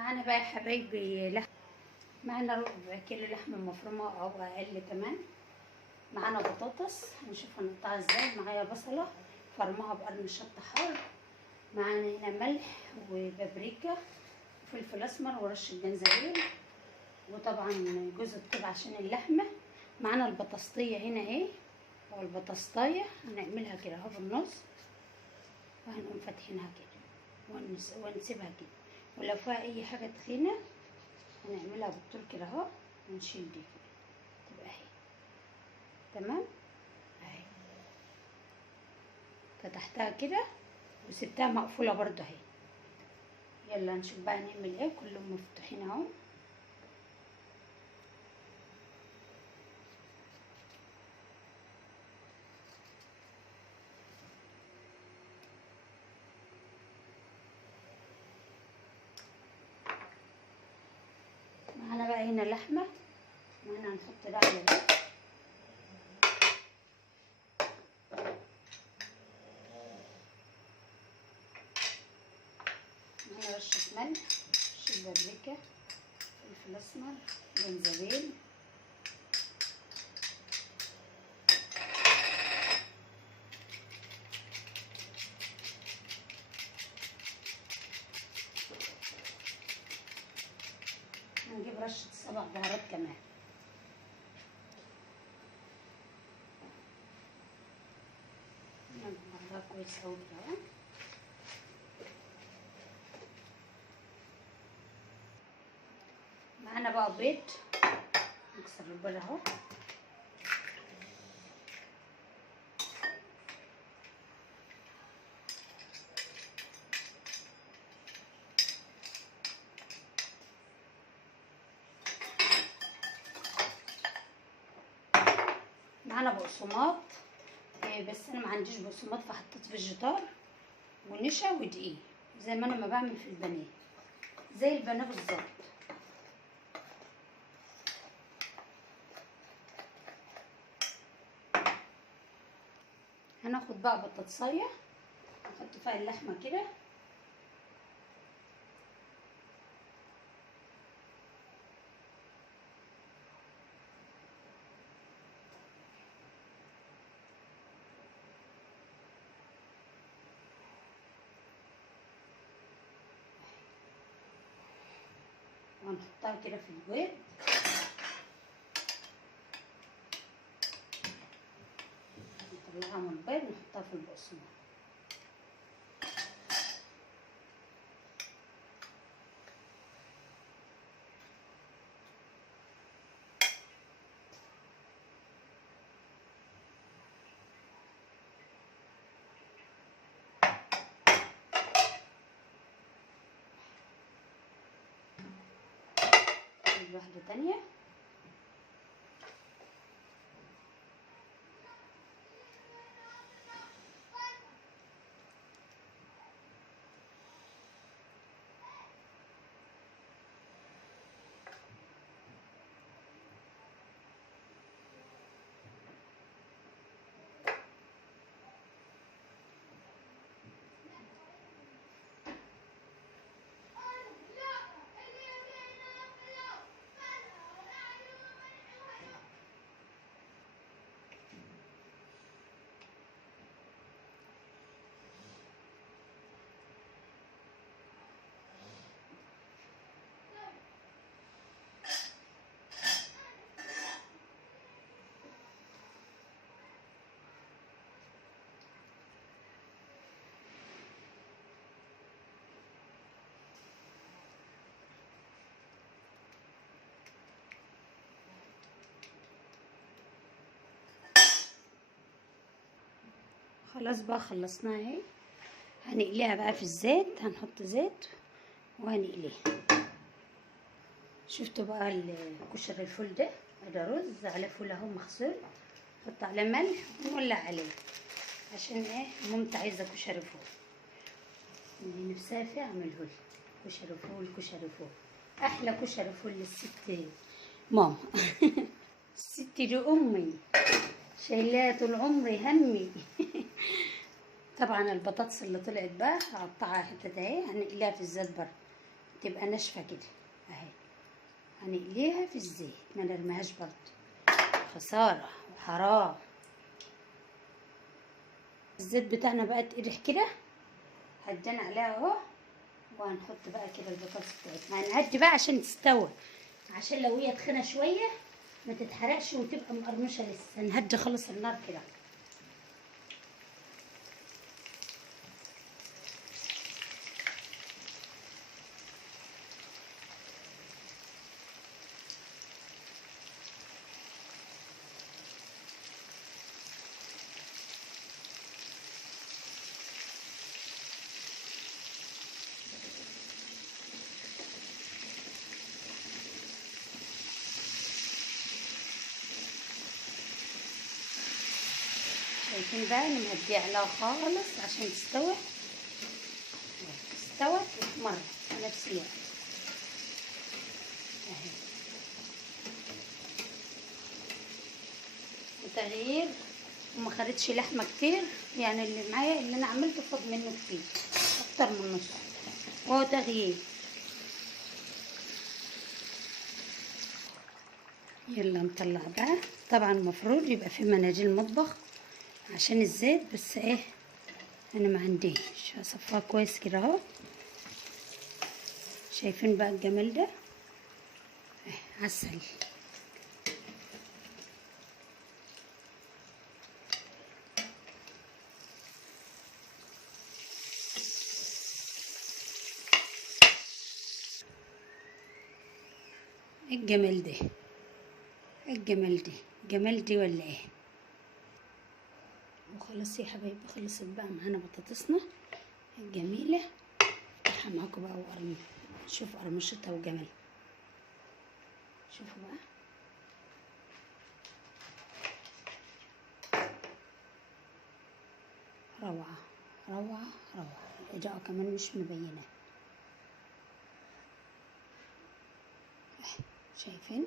معانا بقى يا حبايبي معانا ربع كيلو لحمه مفرومه او اقل كمان. معانا بطاطس هنشوف هنقطعها ازاي. معايا بصله فرمها بقرن شطه حار. معانا هنا ملح وبابريكا وفلفل اسمر ورشه جنزبيل وطبعا جوز الطيب عشان اللحمه. معانا البطاطسيه هنا اهي، او البطاطسايه هنعملها كده اهو بالنص، وهنقوم فاتحينها كده ونسيبها كده. ولو فيها اي حاجه تخينه هنعملها بالطول كده اهو ونشيل دي كده تبقى اهي تمام اهي. فتحتها كده وسبتها مقفوله برضو اهي. يلا نشوف بقى نعمل ايه. كلهم مفتوحين اهو. معانا بقى هنا لحمه، وهنا هنحط ده على ده. معانا رشه ملح، رشه بابريكا، فلفل اسمر، جنزبيل، هنجيب رشه 7 بهارات كمان. نبهرها كويس اوي كده. معانا بقى بيض، نكسر البيض اهو. معانا بقسماط، بس انا ما عنديش بقسماط فحطيت فيجيتار ونشا ودقيق زي ما انا ما بعمل في البانيه، زي البانيه بالظبط. هناخد بقى بطاطسايه نحط فيها اللحمه كده، وهنحطها كده في البيض. نطلعها من البيض نحطها في البقسماط. واحدة تانية. خلاص بقى خلصناها اهي. هنقليها بقى في الزيت، هنحط زيت وهنقليها. شفتوا بقى الكشر الفول ده رز على فول اهو مغسول، نحط عليه ملح ونولع عليه عشان ايه مامتي عايزه كشري فول، اللي نفسها فيه اعملهولي. كشري فول كشري فول احلى كشري فول للست ماما الست دي امي شايلاها طول عمري همي طبعا البطاطس اللي طلعت بقى هقطعها حتت اهي، هنقليها في الزيت برضه تبقى ناشفه كده اهي. هنقليها في الزيت، ما نرميهاش برضه، خساره وحرام. الزيت بتاعنا بقى اتقرح كده، هدينا عليها اهو، وهنحط بقى كده البطاطس بتاعتنا. هنهدي بقى عشان تستوي، عشان لو هي تخينه شويه ما تتحرقش وتبقى مقرمشه لسه. نهدي خالص النار كده. شايفين بقى انا مهديه عليها خالص عشان تستوي. استوت واتمرت في نفس الوقت اهي. وتغيير، وما خدتش لحمه كتير، يعني اللي معايا اللي انا عملته خد منه كتير اكتر من نص، وهو تغيير. يلا نطلع بقى. طبعا المفروض يبقى في مناديل مطبخ عشان الزيت، بس ايه انا ما عنديش. هصفاها كويس كده اهو. شايفين بقى الجمال ده؟ عسل. الجمال ده، الجمال ده، الجمال دي ولا ايه؟ وخلاص يا حبايبي، خلصت بقى معانا بطاطسنا الجميله. افتحها معاكم بقى وقرمي، شوفوا قرمشتها وجمال. شوفوا بقى، روعه روعه روعه. الاضاءه كمان مش مبينه، شايفين؟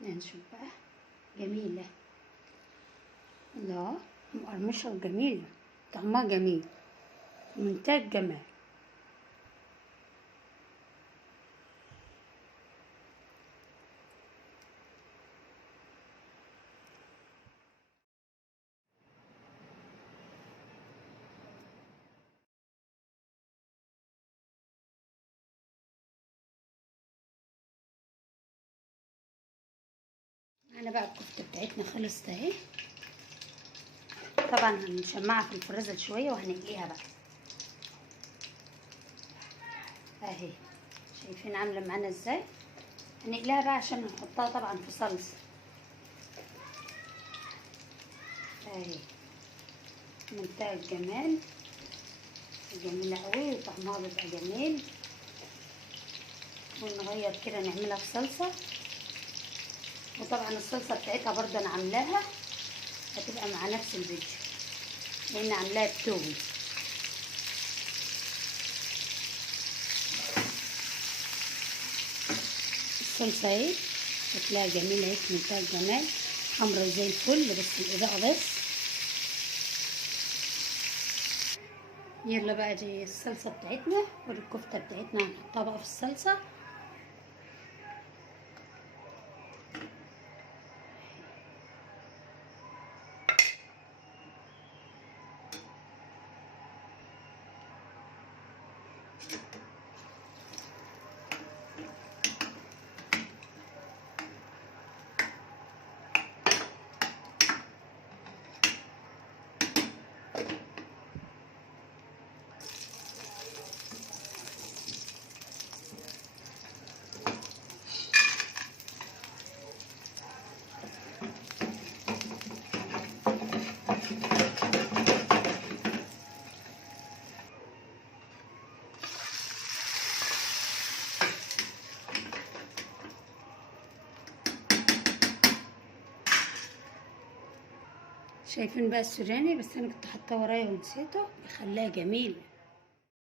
نشوف بقى. جميله، لا مقرمشه وجميله، طعمها جميل، منتهى الجمال. انا بقى الكفته بتاعتنا خلصت اهي. طبعا هنشمعها في الفريزر شويه وهنقليها بقى اهي. شايفين عامله معانا ازاي؟ هنقليها بقى عشان نحطها طبعا في صلصه اهي. منتهى الجمال، جميله قوي وطعمها بيبقى جميل. ونغير كده نعملها في صلصه. وطبعا الصلصه بتاعتها برضه انا عاملاها، هتبقى مع نفس الفيديو لان عاملاها بتومي. الصلصه اهي شكلها جميل اهي، في منتهى الجمال، حمرا زي الفل، بس الاضاءه بس. يلا بقى دي الصلصه بتاعتنا والكفته بتاعتنا هنحطها بقى في الصلصه. شايفين بقى السوداني، بس انا كنت حاطاه ورايا ونسيته، بيخليها جميله.